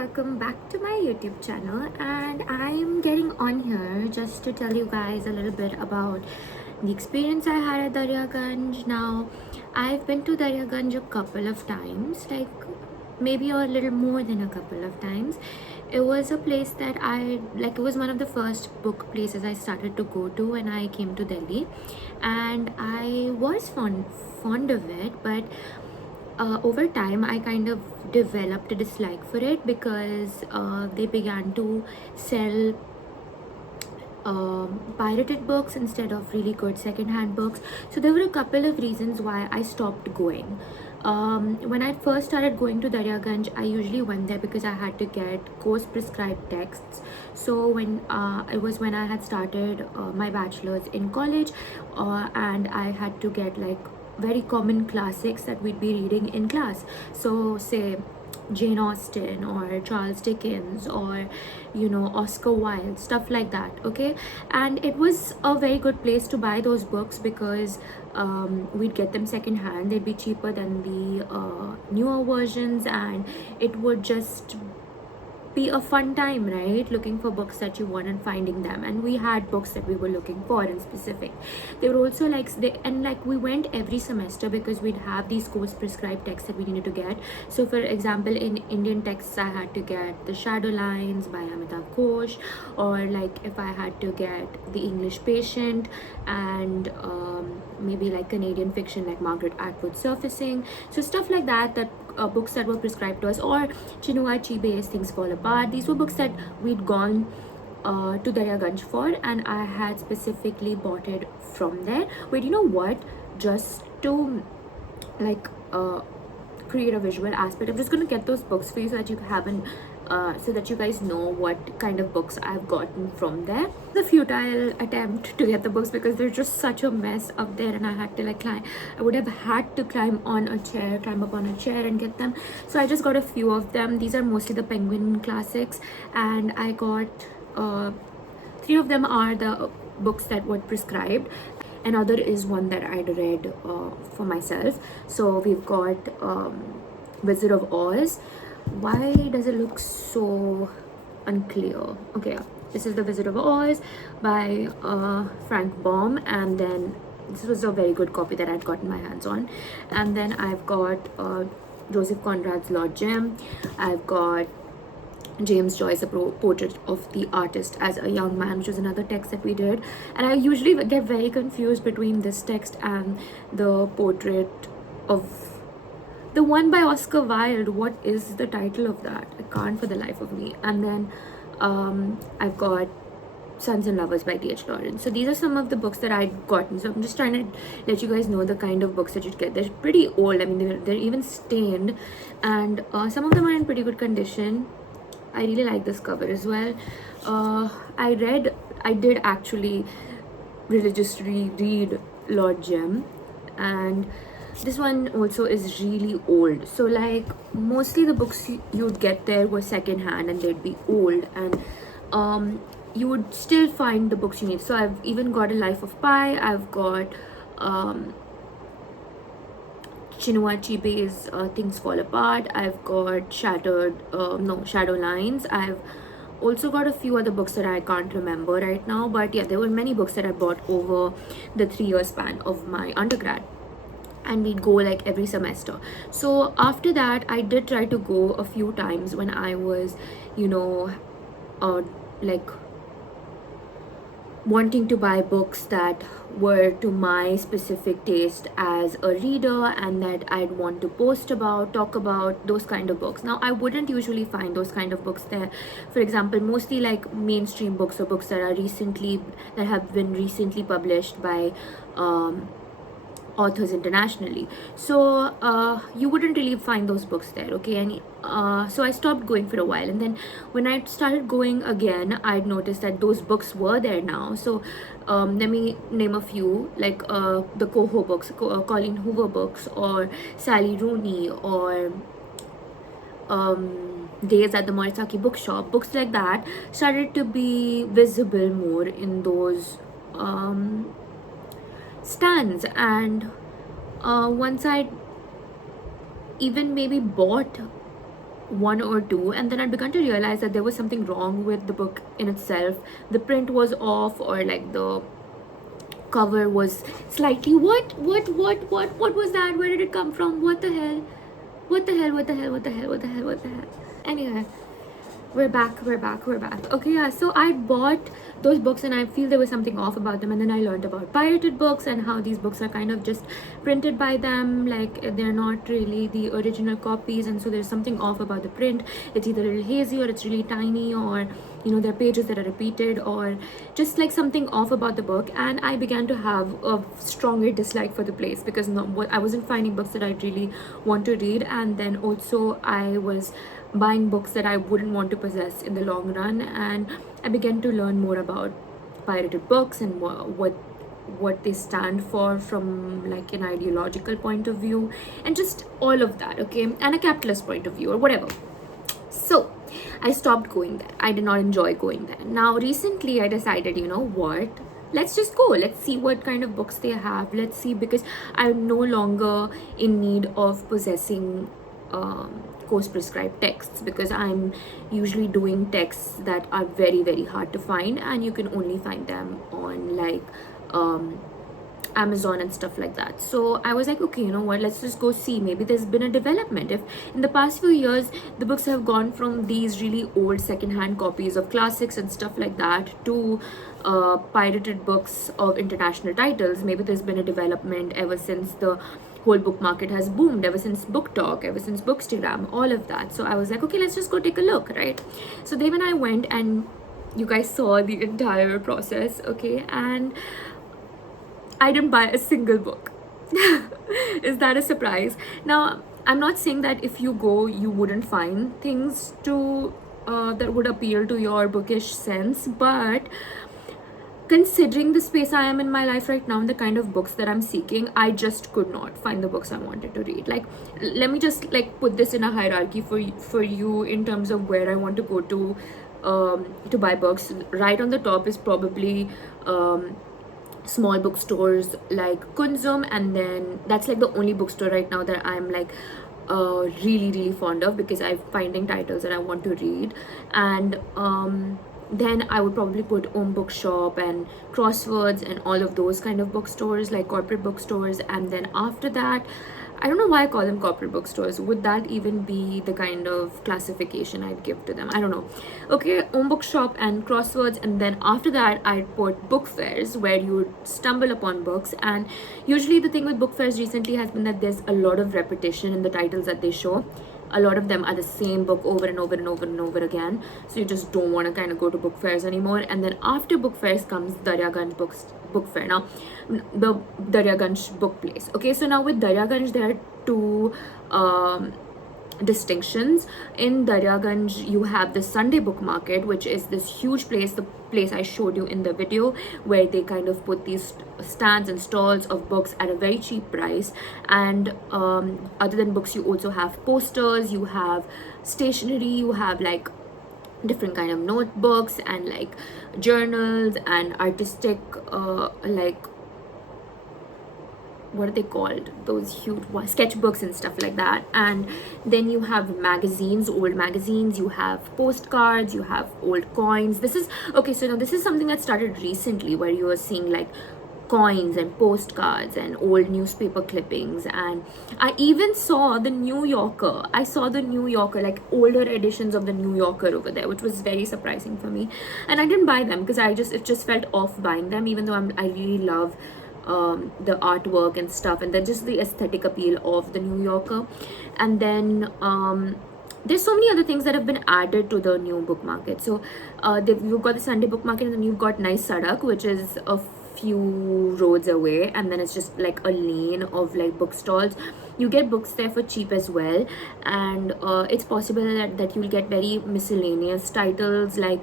Welcome back to my YouTube channel, and I'm getting on here just to tell you guys a little bit about the experience I had at Daryaganj. Now, I've been to Daryaganj a couple of times, like maybe a little more than a couple of times. It was a place that it was one of the first book places I started to go to when I came to Delhi, and I was fond of it, but over time I kind of developed a dislike for it because they began to sell pirated books instead of really good second-hand books. So there were a couple of reasons why I stopped going. When I first started going to Daryaganj, I usually went there because I had to get course prescribed texts. So when it was when I had started my bachelor's in college, and I had to get like very common classics that we'd be reading in class. So say Jane Austen or Charles Dickens or Oscar Wilde, stuff like that. Okay, and it was a very good place to buy those books because we'd get them secondhand. They'd be cheaper than the newer versions, and it would just be a fun time, right? Looking for books that you want and finding them. And we had books that we were looking for in specific. They were also like we went every semester because we'd have these course prescribed texts that we needed to get. So for example, in Indian texts I had to get The Shadow Lines by Amitav Ghosh, or like if I had to get The English Patient, and maybe like Canadian fiction like Margaret Atwood Surfacing. So stuff like that, books that were prescribed to us, or Chinua Achebe's Things Fall Apart. These were books that we'd gone to Daryaganj for, and I had specifically bought it from there. Wait, you know what? Just to like create a visual aspect, I'm just gonna get those books for you so that you haven't so that you guys know what kind of books I've gotten from there. The futile attempt to get the books because they're just such a mess up there, and I had to like climb. I would have had to climb up on a chair and get them. So I just got a few of them. These are mostly the Penguin classics, and I got 3 of them are the books that were prescribed. Another is one that I'd read for myself. So we've got Wizard of Oz. Why does it look so unclear? Okay, this is The Wizard of Oz by Frank Baum, and then this was a very good copy that I'd gotten my hands on. And then I've got Joseph Conrad's Lord Jim. I've got James Joyce, A Portrait of the Artist as a Young Man, which was another text that we did. And I usually get very confused between this text and the portrait of the one by Oscar Wilde. What is the title of that? I can't for the life of me. And then I've got Sons and Lovers by T.H. Lawrence. So these are some of the books that I'd gotten. So I'm just trying to let you guys know the kind of books that you'd get. They're pretty old. I mean, they're even stained, and some of them are in pretty good condition. I really like this cover as well. I did actually religiously read Lord Jim, and this one also is really old. So like mostly the books you'd get there were second hand, and they'd be old, and you would still find the books you need. So I've even got A Life of Pi. I've got Chinua Achebe's Things Fall Apart. I've got Shadow Lines. I've also got a few other books that I can't remember right now, but yeah, there were many books that I bought over the 3-year span of my undergrad, and we'd go like every semester. So after that, I did try to go a few times when I was like wanting to buy books that were to my specific taste as a reader, and that I'd want to post about, talk about, those kind of books. Now I wouldn't usually find those kind of books there. For example, mostly like mainstream books or books that have been recently published by authors internationally. So you wouldn't really find those books there, okay? And so I stopped going for a while, and then when I started going again, I'd noticed that those books were there now. So let me name a few, like the Coho books, Colleen Hoover books, or Sally Rooney, or Days at the Morisaki bookshop. Books like that started to be visible more in those stands. And once I even maybe bought 1 or 2, and then I began to realize that there was something wrong with the book in itself. The print was off, or like the cover was slightly what was that? Where did it come from? What the hell? Anyway, we're back. Okay, yeah. So I bought those books and I feel there was something off about them. And then I learned about pirated books and how these books are kind of just printed by them. Like they're not really the original copies. And so there's something off about the print. It's either a little hazy or it's really tiny, or, you know, there are pages that are repeated, or just like something off about the book. And I began to have a stronger dislike for the place because I wasn't finding books that I really want to read. And then also I was buying books that I wouldn't want to possess in the long run. And I began to learn more about pirated books and what they stand for from like an ideological point of view, and just all of that, okay, and a capitalist point of view or whatever. So I stopped going there. I did not enjoy going there. Now recently I decided, you know what, let's just go, let's see what kind of books they have, let's see, because I'm no longer in need of possessing course prescribed texts, because I'm usually doing texts that are very, very hard to find, and you can only find them on like Amazon and stuff like that. So I was like, okay, you know what, let's just go see, maybe there's been a development. If in the past few years the books have gone from these really old secondhand copies of classics and stuff like that to pirated books of international titles, maybe there's been a development ever since the whole book market has boomed, ever since book talk, ever since bookstagram, all of that. So I was like, okay, let's just go take a look, right? So Dave and I went, and you guys saw the entire process, okay? And I didn't buy a single book. Is that a surprise? Now I'm not saying that if you go you wouldn't find things to that would appeal to your bookish sense, but considering the space I am in my life right now and the kind of books that I'm seeking, I just could not find the books I wanted to read. Like, let me just like put this in a hierarchy for you in terms of where I want to go to buy books. Right on the top is probably small bookstores like Kunzum, and then that's like the only bookstore right now that I'm like really, really fond of, because I'm finding titles that I want to read. And then I would probably put Om Bookshop and Crosswords and all of those kind of bookstores, like corporate bookstores. And then after that, I don't know why I call them corporate bookstores. Would that even be the kind of classification I'd give to them? I don't know. Okay, Om Bookshop and Crosswords, and then after that I'd put book fairs where you would stumble upon books. And usually the thing with book fairs recently has been that there's a lot of repetition in the titles that they show. A lot of them are the same book over and over and over and over again, so you just don't want to kind of go to book fairs anymore. And then after book fairs comes Daryaganj book fair. Now the Daryaganj book place, okay, so now with Daryaganj there are two distinctions. In Daryaganj you have the Sunday book market, which is this huge place, the place I showed you in the video, where they kind of put these stands and stalls of books at a very cheap price. And other than books, you also have posters, you have stationery, you have like different kind of notebooks and like journals and artistic like, what are they called, those huge sketchbooks and stuff like that. And then you have magazines, old magazines, you have postcards, you have old coins. This is okay, so now this is something that started recently, where you are seeing like coins and postcards and old newspaper clippings. And I even saw the New Yorker. I saw the New Yorker, like older editions of the New Yorker over there, which was very surprising for me. And I didn't buy them because it just felt off buying them, even though I really love the artwork and stuff, and then just the aesthetic appeal of the New Yorker. And then there's so many other things that have been added to the new book market. So you've got the Sunday book market, and then you've got Nice Sadak, which is a few roads away, and then it's just like a lane of like bookstores. You get books there for cheap as well, and it's possible that you'll get very miscellaneous titles, like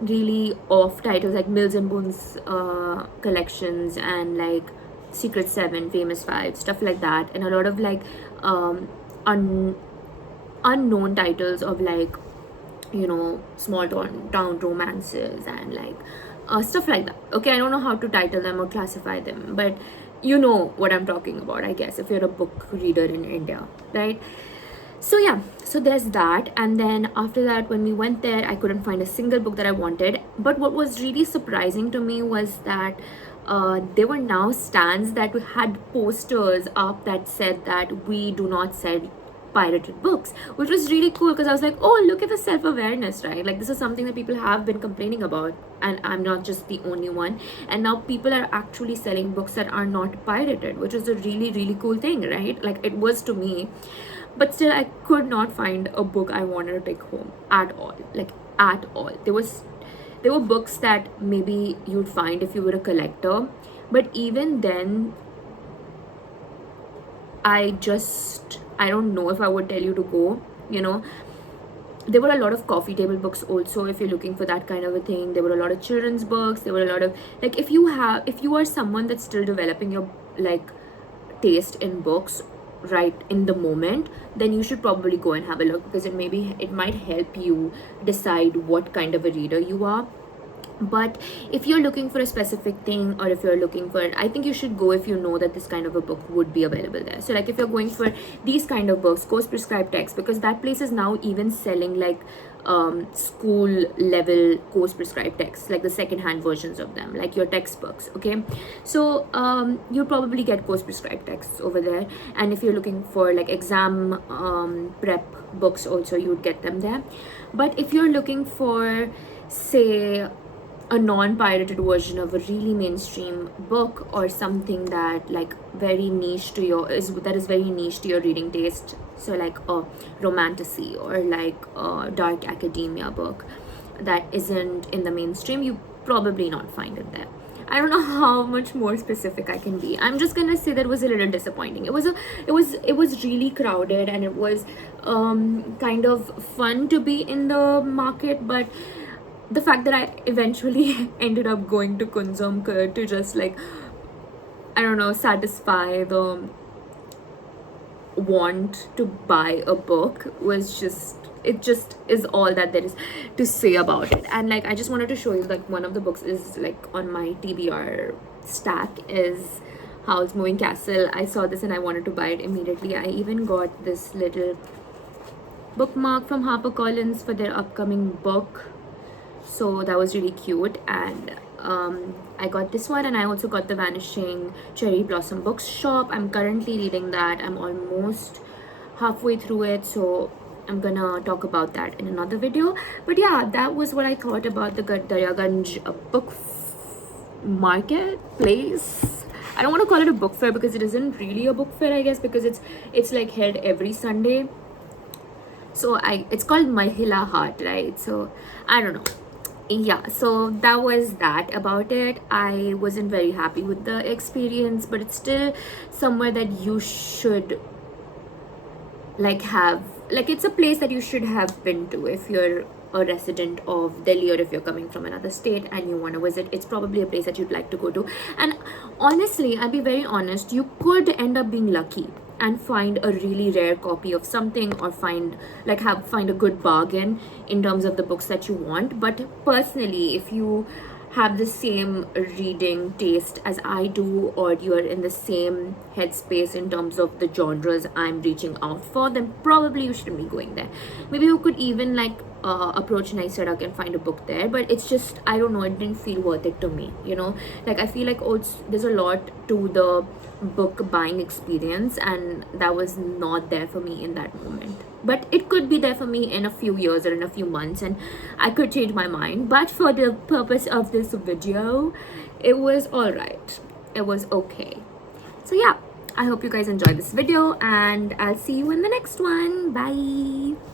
really off titles like Mills and Boons collections, and like Secret 7, Famous 5, stuff like that, and a lot of like unknown titles of like, you know, small town romances and like stuff like that. Okay, I don't know how to title them or classify them, but you know what I'm talking about, I guess, if you're a book reader in India, right? So yeah, so there's that. And then after that, when we went there, I couldn't find a single book that I wanted. But what was really surprising to me was that there were now stands that had posters up that said that we do not sell pirated books, which was really cool because I was like, oh, look at the self-awareness, right? Like, this is something that people have been complaining about, and I'm not just the only one. And now people are actually selling books that are not pirated, which is a really, really cool thing, right? Like, it was to me. But still, I could not find a book I wanted to take home at all. Like, at all. There were books that maybe you'd find if you were a collector, but even then, I don't know if I would tell you to go, you know. There were a lot of coffee table books also, if you're looking for that kind of a thing. There were a lot of children's books. There were a lot of, like, if you are someone that's still developing your, like, taste in books right in the moment, then you should probably go and have a look, because it might help you decide what kind of a reader you are. But if you're looking for a specific thing, or if you're looking for, I think you should go if you know that this kind of a book would be available there. So like, if you're going for these kind of books, course prescribed text, because that place is now even selling like school level course prescribed texts, like the second-hand versions of them, like your textbooks. Okay, so you'll probably get course prescribed texts over there. And if you're looking for like exam prep books also, you would get them there. But if you're looking for, say, a non-pirated version of a really mainstream book, or something that like very niche to your that is very niche to your reading taste, so like a romantasy or like a dark academia book that isn't in the mainstream, you probably not find it there. I don't know how much more specific I can be. I'm just gonna say that it was a little disappointing. It was really crowded, and it was kind of fun to be in the market, but the fact that I eventually ended up going to Kunzum to just like, I don't know, satisfy the want to buy a book was just, it just is all that there is to say about it. And like, I just wanted to show you that one of the books is like on my TBR stack is Howl's Moving Castle. I saw this and I wanted to buy it immediately. I even got this little bookmark from HarperCollins for their upcoming book, so that was really cute. And I got this one, and I also got The Vanishing Cherry Blossom Bookshop. I'm currently reading that. I'm almost halfway through it, so I'm gonna talk about that in another video. But yeah, that was what I thought about the Daryaganj Book Market place. I don't want to call it a book fair because it isn't really a book fair, I guess, because it's like held every Sunday. So it's called Mahila Heart, right? So I don't know. Yeah, so that was that about it. I wasn't very happy with the experience, but it's still somewhere that you should like have, like, it's a place that you should have been to if you're a resident of Delhi, or if you're coming from another state and you want to visit. It's probably a place that you'd like to go to. And honestly, I'll be very honest, you could end up being lucky and find a really rare copy of something, or find a good bargain in terms of the books that you want. But personally, if you have the same reading taste as I do, or you're in the same headspace in terms of the genres I'm reaching out for, then probably you shouldn't be going there. Maybe you could even like approach Naisadak and find a book there, but it's just, I don't know, it didn't feel worth it to me, you know. Like, I feel like there's a lot to the book buying experience, and that was not there for me in that moment. But it could be there for me in a few years or in a few months, and I could change my mind. But for the purpose of this video, it was all right. It was okay. So yeah, I hope you guys enjoyed this video, and I'll see you in the next one. Bye.